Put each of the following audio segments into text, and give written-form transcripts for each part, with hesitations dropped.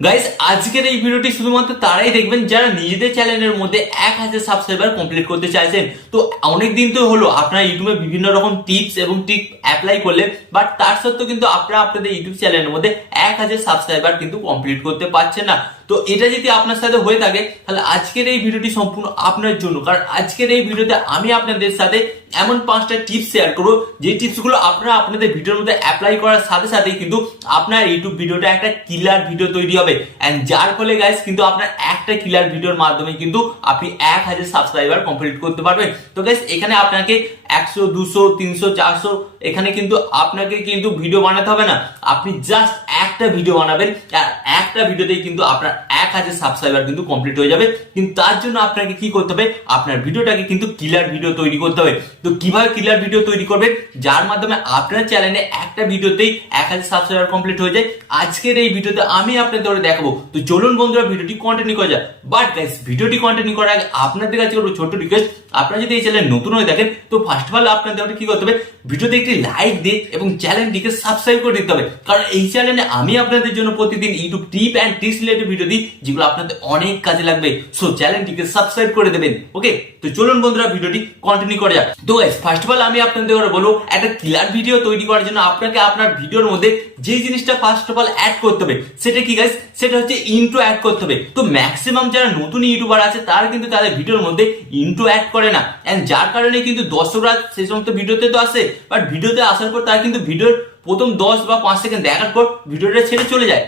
Guys আজকের এই ভিডিওটি শুধুমাত্র তারাই দেখবেন যারা নিজেদের চ্যানেলের মধ্যে 1000 সাবস্ক্রাইবার কমপ্লিট করতে চাইছেন। তো অনেক দিন তো হলো আপনারা ইউটিউবে বিভিন্ন রকম টিপস এবং ট্রিক অ্যাপ্লাই করলেন, বাট তার সত্ত্বেও কিন্তু আপনারা আপনাদের ইউটিউব চ্যানেলের মধ্যে 1000 সাবস্ক্রাইবার কিন্তু কমপ্লিট করতে পারছেন না। তো এটা যদি আপনার সাথে হয়ে থাকে তাহলে আজকের এই ভিডিওটি সম্পূর্ণ আপনার জন্য, কারণ আজকের এই ভিডিওতে আমি আপনাদের সাথে এমন 5টা টিপস শেয়ার করবো যে টিপসগুলো আপনারা আপনাদের ভিডিওর মধ্যে অ্যাপ্লাই করার সাথে সাথে কিন্তু আপনার ইউটিউব ভিডিওটা একটা কিলার ভিডিও তৈরি হবে। এন্ড যার ফলে গাইস কিন্তু আপনার একটা কিলার ভিডিওর মাধ্যমে কিন্তু আপনি 1000 সাবস্ক্রাইবার কমপ্লিট করতে পারবেন। তো গাইস এখানে আপনাকে 100, 200, 300, 400 এখানে কিন্তু আপনাকে কিন্তু ভিডিও বানাতে হবে না, আপনি জাস্ট একটা ভিডিও বানাবেন আর একটা ভিডিওতেই কিন্তু আপনার 1000 সাবস্ক্রাইবার কিন্তু কমপ্লিট হয়ে যাবে। কিন্তু তার জন্য আপনাকে কি করতে হবে, আপনার ভিডিওটাকে কিন্তু কিলার ভিডিও তৈরি করতে হবে। তো কিভাবে কিলার ভিডিও তৈরি করবেন যার মাধ্যমে আপনার চ্যানেলে একটা ভিডিওতেই 1000 সাবস্ক্রাইবার কমপ্লিট হয়ে যায়, আজকের এই ভিডিওতে আমি আপনাদের দেখাবো। তো চলুন বন্ধুরা ভিডিওটি কন্টিনিউ করা যাক। বাট গাইস ভিডিওটি কন্টিনিউ করার আগে আপনাদের কাছে একটা ছোট রিকোয়েস্ট, আপনারা যদি এই চ্যানেলে নতুন হয়ে থাকেন তো ফার্স্ট অফ অল আপনাদের কি করতে হবে, ভিডিওতে একটি লাইক দিয়ে এবং চ্যানেলটিকে সাবস্ক্রাইব করে দিতে হবে, কারণ এই চ্যানেলে আমি আপনাদের জন্য প্রতিদিন YouTube tip and tricks related video দিই যেগুলো আপনাদের অনেক কাজে লাগবে। সো চ্যানেলটিকে সাবস্ক্রাইব করে দেবেন। ওকে, তো চলুন বন্ধুরা ভিডিওটি কন্টিনিউ করা যাক। তো গাইস ফার্স্ট অফ অল আমি আপনাদের বলবো, একটা ক্লিয়ার ভিডিও তৈরি করার জন্য আপনাকে আপনার ভিডিওর মধ্যে যে জিনিসটা ফার্স্ট অফ অল অ্যাড করতে হবে সেটা কি গাইস, সেটা হচ্ছে ইন্ট্রো অ্যাড করতে হবে। তো ম্যাক্সিমাম যারা নতুন ইউটিউবার আছে তারা কিন্তু তাদের ভিডিওর মধ্যে ইন্ট্রো অ্যাড করে না, এন্ড যার কারণে কিন্তু দর্শকরা সেই সমস্ত ভিডিওতে তো আসে, বাট ভিডিওতে আসার পর তারা কিন্তু ভিডিওর প্রথম 10 বা 5 সেকেন্ড দেখার পর ভিডিওটা ছেড়ে চলে যায়।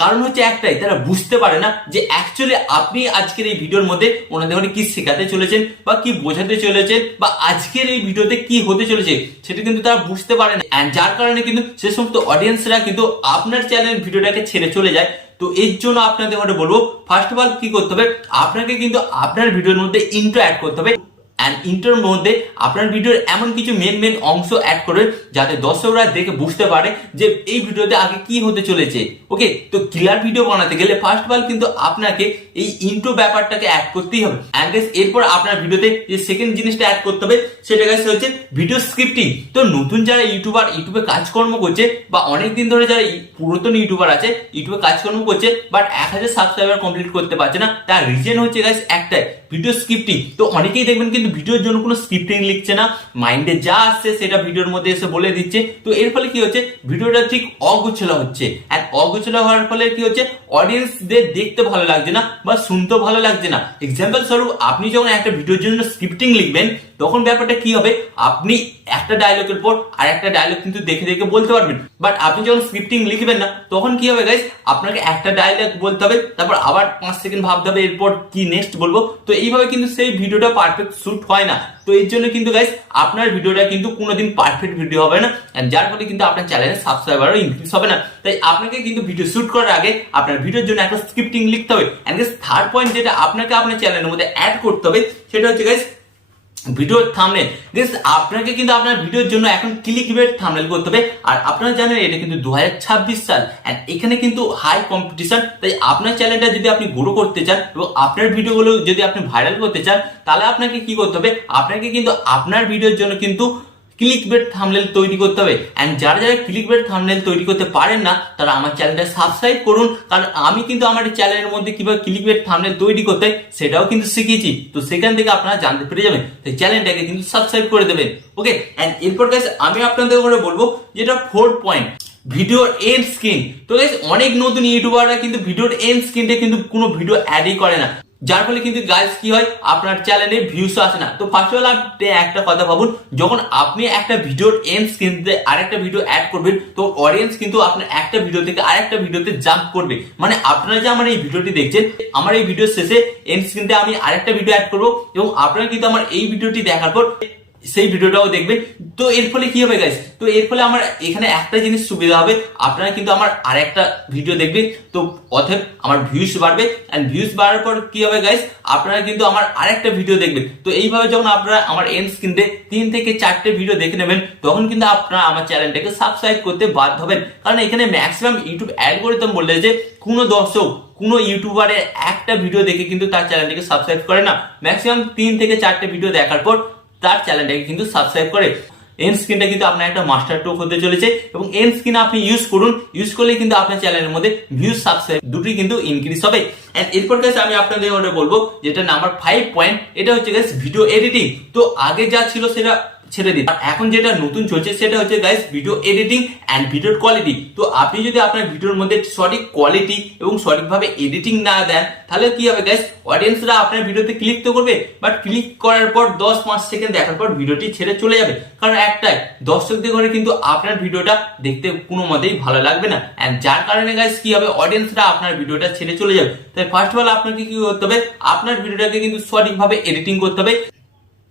কারণ হচ্ছে একটাই, তারা বুঝতে পারে না যে অ্যাকচুয়ালি আপনি আজকের এই ভিডিওর মধ্যে ওনাদের কি শেখাতে চলেছেন বা কি বোঝাতে চলেছেন বা আজকের এই ভিডিওতে কি হতে চলেছে সেটা কিন্তু তারা বুঝতে পারে না, এন্ড যার কারণে কিন্তু সে সমস্ত অডিয়েন্সরা কিন্তু আপনার চ্যানেল ভিডিওটাকে ছেড়ে চলে যায়। তো এর জন্য আপনাদের বলবো ফার্স্ট অফ অল কি করতে হবে, আপনাকে কিন্তু আপনার ভিডিওর মধ্যে ইন্ট্রো অ্যাড করতে হবে। এন্ড ইন্ট্রোর মধ্যে আপনার ভিডিওর এমন কিছু মেন অংশ অ্যাড করবেন যাতে দর্শকরা দেখে বুঝতে পারে যে এই ভিডিওতে আগে কি হতে চলেছে। ওকে, তো ক্লিয়ার ভিডিও বানাতে গেলে ফার্স্ট অফ অল কিন্তু আপনাকে এই ইন্ট্রো ব্যাপারটাকে অ্যাড করতেই হবে। এন্ড গাইস এরপর আপনার ভিডিওতে যে সেকেন্ড জিনিসটা অ্যাড করতে হবে সেটা গাইস হচ্ছে ভিডিও স্ক্রিপ্টিং। তো নতুন যারা ইউটিউবে কাজকর্ম করছে বা অনেক দিন ধরে যারা পুরাতন ইউটিউবার আছে ইউটিউবে কাজকর্ম করছে বাট 1000 সাবস্ক্রাইবার কমপ্লিট করতে পারছে না, তার রিজন হচ্ছে গাইস একটাই, ভিডিও স্ক্রিপ্টিং। তো অনেকেই দেখবেন কিন্তু ভিডিওর জন্য কোনো স্ক্রিপ্টিং লিখছে না, মাইন্ডে যা আসছে সেটা ভিডিওর মধ্যে এসে বলে দিচ্ছে। তো এর ফলে কি হচ্ছে, ভিডিওটা ঠিক অগোছালো হচ্ছে, আর অগোছালো হওয়ার ফলে কি হচ্ছে, অডিয়েন্সদের দেখতে ভালো লাগছে না বা শুনতেও ভালো লাগছে না। এক্সাম্পল স্বরূপ আপনি যখন একটা ভিডিওর জন্য স্ক্রিপ্টিং লিখবেন তখন ব্যাপারটা কি হবে, আপনি একটা ডায়লগের পর আর একটা ডায়লগ কিন্তু দেখে দেখে বলতে পারবেন, বাট আপনি যখন স্ক্রিপ্টিং লিখবেন না তখন কি হবে গাইস, আপনাকে একটা ডায়লগ বলতে হবে, তারপর আবার 5 সেকেন্ড ভাবতে হবে এরপর কি নেক্সট বলবো। তো এইভাবে কিন্তু সেই ভিডিওটা পারফেক্ট শুট হয় না। তো এর জন্য কিন্তু গাইস আপনার ভিডিওটা কিন্তু কোনোদিন পারফেক্ট ভিডিও হবে না, এন্ড যার ফলে কিন্তু আপনার চ্যানেলের সাবস্ক্রাইবারও ইনক্রিজ হবে না। তাই আপনাকে কিন্তু ভিডিও শুট করার আগে আপনার ভিডিওর জন্য একটা স্ক্রিপ্টিং লিখতে হবে। এন্ড গাইস থার্ড পয়েন্ট যেটা আপনাকে আপনার চ্যানেলের মধ্যে অ্যাড করতে হবে সেটা হচ্ছে গাইস ভিডিওর থাম্বনেল। গাইস আপনাকে কিন্তু আপনার ভিডিওর জন্য এখন ক্লিকবেট থাম্বনেল করতে হবে, আর আপনারা জানেন এটা কিন্তু 2026 সাল, এন্ড এখানে কিন্তু হাই কম্পিটিশন। তাই আপনার চ্যানেলটা যদি আপনি গ্রো করতে চান এবং আপনার ভিডিওগুলো যদি আপনি ভাইরাল করতে চান তাহলে আপনাকে কি করতে হবে, আপনাকে কিন্তু আপনার ভিডিওর জন্য কিন্তু ক্লিকবেট থাম্বনেল তৈরি করতে হবে। এন্ড যারা যারা ক্লিকবেট থাম্বনেল তৈরি করতে পারেন না তারা আমার চ্যানেলটা সাবস্ক্রাইব করুন, কারণ আমি কিন্তু আমার চ্যানেলের মধ্যে কিভাবে ক্লিকবেট থাম্বনেল তৈরি করতে সেটাও কিন্তু শিখিয়েছি। তো সেখান থেকে আপনারা জানতে পেরে যাবেন, তাই চ্যানেলটাকে কিন্তু সাবস্ক্রাইব করে দেবেন। ওকে, এন্ড এরপর গাইস আমি আপনাদের করে বলবো যেটা 4th পয়েন্ট, ভিডিওর এন্ড স্ক্রিন। তো গাইস অনেক নতুন ইউটিউবাররা কিন্তু ভিডিওর এন্ড স্ক্রিনে কিন্তু কোনো ভিডিও অ্যাডই করে না, যার ফলে কিন্তু গাইস কি হয়, আপনার চ্যানেলে ভিউস আসে না। তো ফার্স্ট অফ অল আপনি একটা কথা ভাবুন, যখন আপনি একটা ভিডিওর এন্ড স্ক্রিনে আরেকটা ভিডিও অ্যাড করবেন তো অডিয়েন্স কিন্তু আপনার একটা ভিডিও থেকে আরেকটা ভিডিওতে জাম্প করবে। মানে আপনারা যে আমার এই ভিডিওটি দেখছেন, আমার এই ভিডিওর শেষে এন্ড স্ক্রিনে আমি আরেকটা ভিডিও অ্যাড করবো এবং আপনারা কিন্তু আমার এই ভিডিওটি দেখার পর সেই ভিডিওটাও দেখবেন। তো এর ফলে কি হবে গাইস, তো এর ফলে আমার এখানে একটা জিনিস সুবিধা হবে, আপনারা কিন্তু আমার আরেকটা ভিডিও দেখবেন, তো অতএব আমার ভিউজ বাড়বে, এন্ড ভিউজ বাড়ার পর কি হবে গাইস, আপনারা কিন্তু আমার আরেকটা ভিডিও দেখবেন। তো এইভাবে যখন আপনারা আমার এন্ড স্ক্রিনে 3 থেকে 4টে ভিডিও দেখে নেবেন তখন কিন্তু আপনারা আমার চ্যানেলটাকে সাবস্ক্রাইব করতে বাধ্য হবেন, কারণ এখানে ম্যাক্সিমাম ইউটিউব অ্যালগরিদম বললে যে কোনো দর্শক কোনো ইউটিউবারের একটা ভিডিও দেখে কিন্তু তার চ্যানেলটাকে সাবস্ক্রাইব করে না, ম্যাক্সিমাম 3 থেকে 4টে ভিডিও দেখার পর তার চ্যানেলটাকে কিন্তু সাবস্ক্রাইব করে। এন্ড স্ক্রিনটা কিন্তু আপনার একটা মাস্টার ট্রোক হতে চলেছে এবং এন্ড স্ক্রিন আপনি ইউজ করুন, ইউজ করলে কিন্তু আপনার চ্যানেলের মধ্যে ভিউজ সাবস্ক্রাইব দুটোই কিন্তু ইনক্রিজ হবে। এন্ড এরপর গাইস আমি আপনাদের ওটা বলবো যেটা নাম্বার 5 পয়েন্ট, এটা হচ্ছে গাইস ভিডিও এডিটিং। তো আগে যা ছিল সেটা ছেড়ে দিন, এখন যেটা নতুন চলছে সেটা হচ্ছে গাইস ভিডিও এডিটিং এন্ড ভিডিওর কোয়ালিটি। তো আপনি যদি আপনার ভিডিওর মধ্যে সঠিক কোয়ালিটি এবং সঠিকভাবে এডিটিং না দেন তাহলে কি হবে গাইস, অডিয়েন্সরা আপনার ভিডিওতে ক্লিক তো করবে, বাট ক্লিক করার পর 10-5 সেকেন্ড দেখার পর ভিডিওটি ছেড়ে চলে যাবে। কারণ একটাই, দর্শকদের ঘরে কিন্তু আপনার ভিডিওটা দেখতে কোনো মতেই ভালো লাগবে না, এন্ড যার কারণে গাইস কি হবে, অডিয়েন্সরা আপনার ভিডিওটা ছেড়ে চলে যাবে। তাই ফার্স্ট অফ অল আপনাকে কি করতে হবে, আপনার ভিডিওটাকে কিন্তু সঠিকভাবে এডিটিং করতে হবে।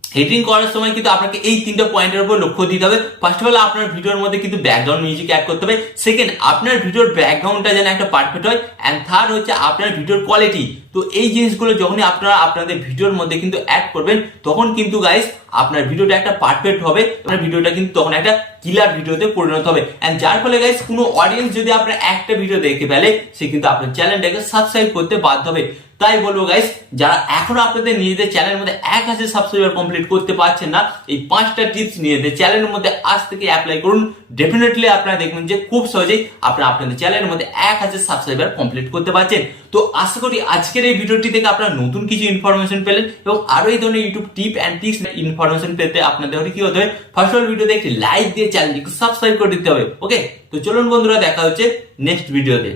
এডিটিং করার সময় কিন্তু আপনাকে এই 3টা পয়েন্টের উপর লক্ষ্য দিতে হবে। ফার্স্ট অফ অল আপনার ভিডিওর মধ্যে কিন্তু ব্যাকগ্রাউন্ড মিউজিক অ্যাড করতে হবে। সেকেন্ড, আপনার ভিডিওর ব্যাকগ্রাউন্ডটা যেন একটা পারফেক্ট হয়। এন্ড থার্ড হচ্ছে আপনার ভিডিওর কোয়ালিটি। তো এই জিনিসগুলো যখনই আপনারা আপনাদের ভিডিওর মধ্যে কিন্তু অ্যাড করবেন তখন কিন্তু গাইস আপনার ভিডিওটা একটা পারফেক্ট হবে, আপনার ভিডিওটা কিন্তু তখন একটা কিলার ভিডিওতে পরিণত হবে। এন্ড যার ফলে গাইস কোনো অডিয়েন্স যদি আপনার একটা ভিডিও দেখে ফেলে সে কিন্তু আপনার চ্যানেলটাকে সাবস্ক্রাইব করতে বাধ্য হবে। তাই বলবো গাইস, যারা এখনো আপনাদের নিজেদের চ্যানেলের মধ্যে 1000 সাবস্ক্রাইবার কমপ্লিট করতে পারছেন না, এই 5টা টিপস নিজেদের চ্যানেলের মধ্যে আজ থেকে অ্যাপ্লাই করুন। ডেফিনেটলি আপনারা দেখবেন যে খুব সহজেই আপনারা আপনাদের চ্যানেলের মধ্যে 1000 সাবস্ক্রাইবার কমপ্লিট করতে পারছেন। তো আশা করি আজকের এই ভিডিওটি থেকে আপনারা নতুন কিছু ইনফরমেশন পেলেন এবং আরো এই ধরনের YouTube tip and tricks information পেতে আপনাদের কি হতে হবে, ফার্স্ট অল ভিডিওতে একটি লাইক দিয়ে চ্যানেলটিকে সাবস্ক্রাইব করে দিতে হবে। ওকে, তো চলুন বন্ধুরা, দেখা হচ্ছে নেক্সট ভিডিওতে।